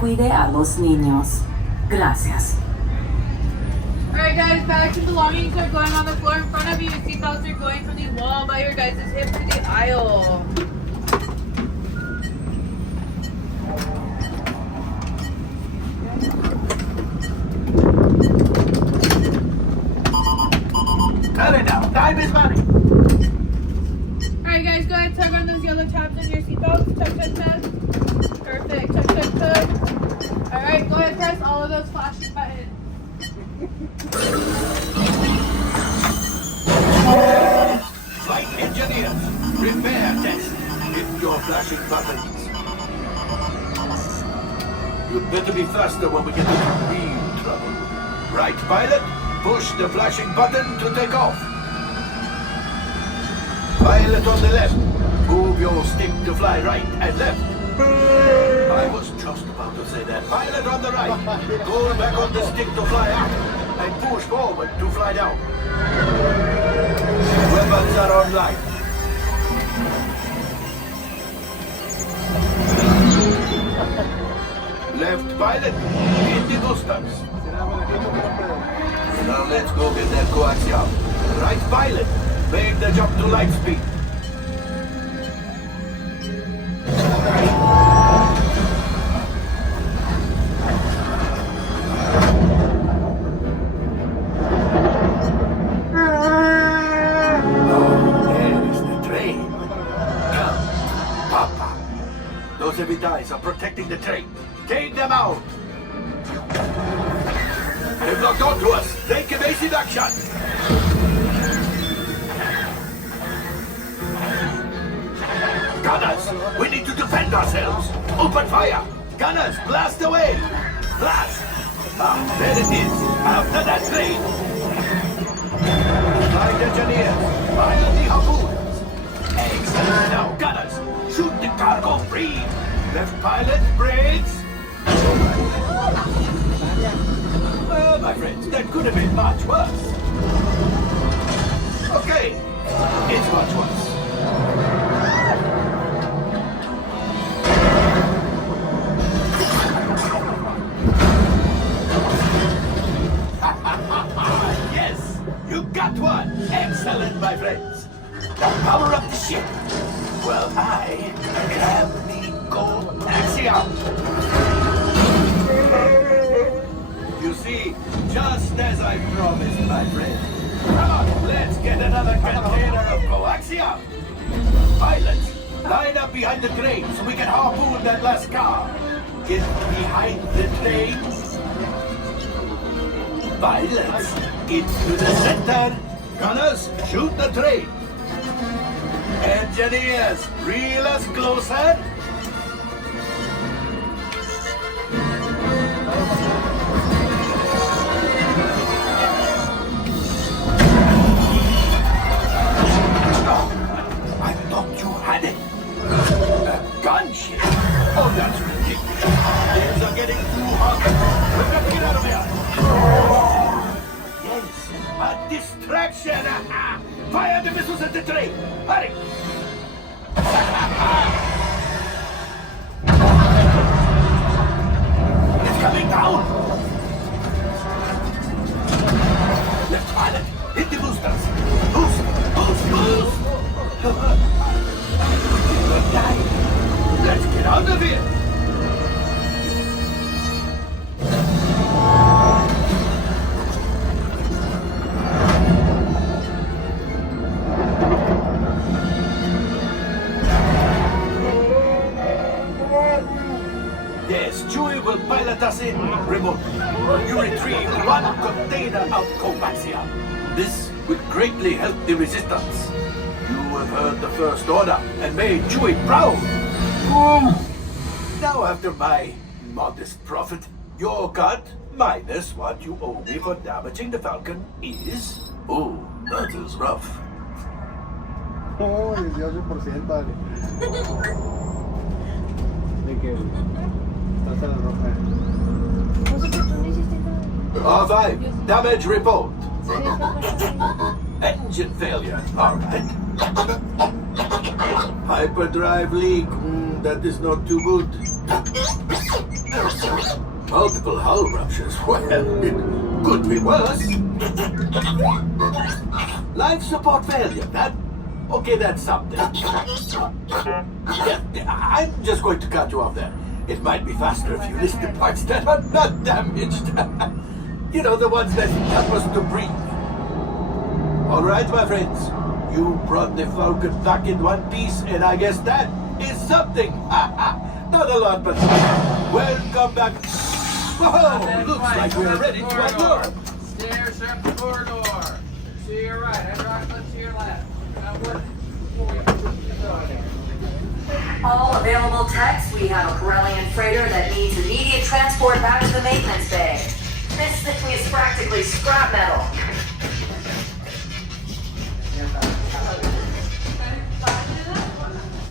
cuide a los niños. Gracias. Alright guys, bags and belongings are going on the floor in front of you. Seatbelts are going from the wall by your guys' hip to the aisle. Tell it now, time is money. Alright guys, go ahead, tug on those yellow tabs on your seatbelts. Tug, tug, tug. Perfect, tug, tug, tug. Alright, go ahead, press all of those flashing buttons. Flight engineers, repair test. Hit your flashing buttons. You'd better be faster when we get into real trouble. Right, pilot? Push the flashing button to take off. Pilot on the left. Move your stick to fly right and left. I was just about to say that. Pilot on the right. Go back on the stick to fly up. And push forward to fly down. Weapons are online. Left pilot, hit the boosters. Now let's go get that coaxial. Right pilot, make the jump to light speed. Those heavy dies are protecting the train. Take them out! They've locked onto us! Take evasive action! Gunners! We need to defend ourselves! Open fire! Gunners, blast away! Blast! Ah, there it is! After that train! Flight engineers, fire the harpoons! Excellent! Now, gunners! Shoot the cargo free! Left pilot, brakes! Well, my friends, that could have been much worse. Okay, it's much worse. Yes, you got one! Excellent, my friends. Now power up the ship. Well, I grab the gold axiom. You see, just as I promised, my friend. Come on, let's get another container of coaxium. Pilots, line up behind the train so we can harpoon that last car. Get behind the train. Pilots, into the center. Gunners, shoot the train. Engineers, reel us closer. Oh, I thought you had it. A gunship? Oh, that's ridiculous. Things are getting too hot. We've got to get out of here. Yes, a distraction. Fire the missiles at the train. Hurry. It's coming down! Left pilot, hit the boosters! Boost! Boost! Boost! Good time! Let's get out of here! Will pilot us in remotely. You retrieve one container of coaxium. This will greatly help the resistance. You have heard the first order and made Chewie proud. Now, after my modest profit, your cut minus what you owe me for damaging the Falcon is... Oh, that is rough. Oh, 18%, dale. ¿De qué? Taza la roja. No sé por qué no hiciste nada. R5, damage report. Engine failure, alright. Hyperdrive leak, that is not too good. Multiple hull ruptures. Well, it could be worse. Life support failure. That's something. Yeah, I'm just going to cut you off there. It might be faster if you list the parts that are not damaged. You know, the ones that help us to breathe. All right, my friends. You brought the Falcon back in one piece, and I guess that is something. Not a lot, but welcome back. Whoa, looks like we're ready to unload. Stairs up the corridor. To your right, and rock left to your left. Not working. All available techs, we have a Corellian freighter that needs immediate transport back to the maintenance bay. This thing is practically scrap metal.